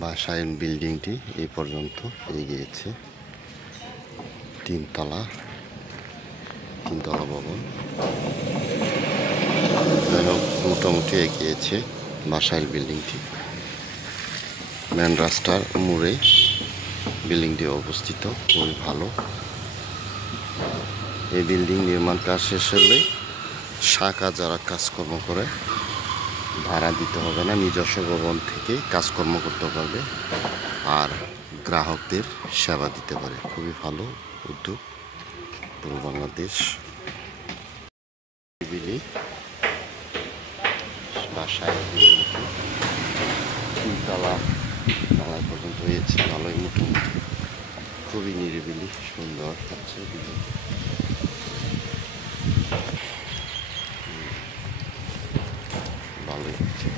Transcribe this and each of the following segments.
বাসায় বিল্ডিংটি এই পর্যন্ত এগিয়েছে। তিনতলা ভবন মোটামুটি এগিয়েছে বাসায় বিল্ডিংটি। মেন রাস্তার মোড়ে বিল্ডিংটি অবস্থিত, খুবই ভালো। এই বিল্ডিং নির্মাণ কাজ শেষ হলে শাখা যারা কাজকর্ম করে ভাড়া দিতে হবে না, নিজস্ব ভবন থেকে কাজকর্ম করতে পারবে আর গ্রাহকদের সেবা দিতে পারে। খুবই ভালো উদ্যোগ পুরো বাংলাদেশ। বাসায় তিনতলা পর্যন্ত হয়েছে, ভালোই মোটামুটি খুবই নিরিবিলি সুন্দর হচ্ছে। ভালোই হচ্ছে।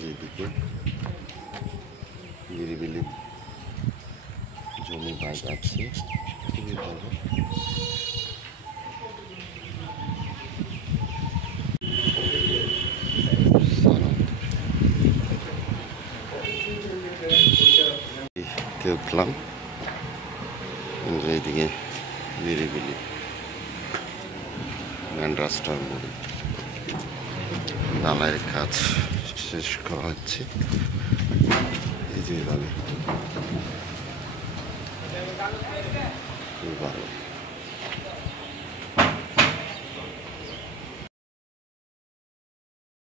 যেদিকে নিরিবিলি জমি বাগ আছে, খুবই ভালো। উঠলাম এইদিকে নিরিবিলি মেন রাস্তার মোড়ে ঢালাইয়ের কাজ শেষ করা হচ্ছে। এই যে ভালো।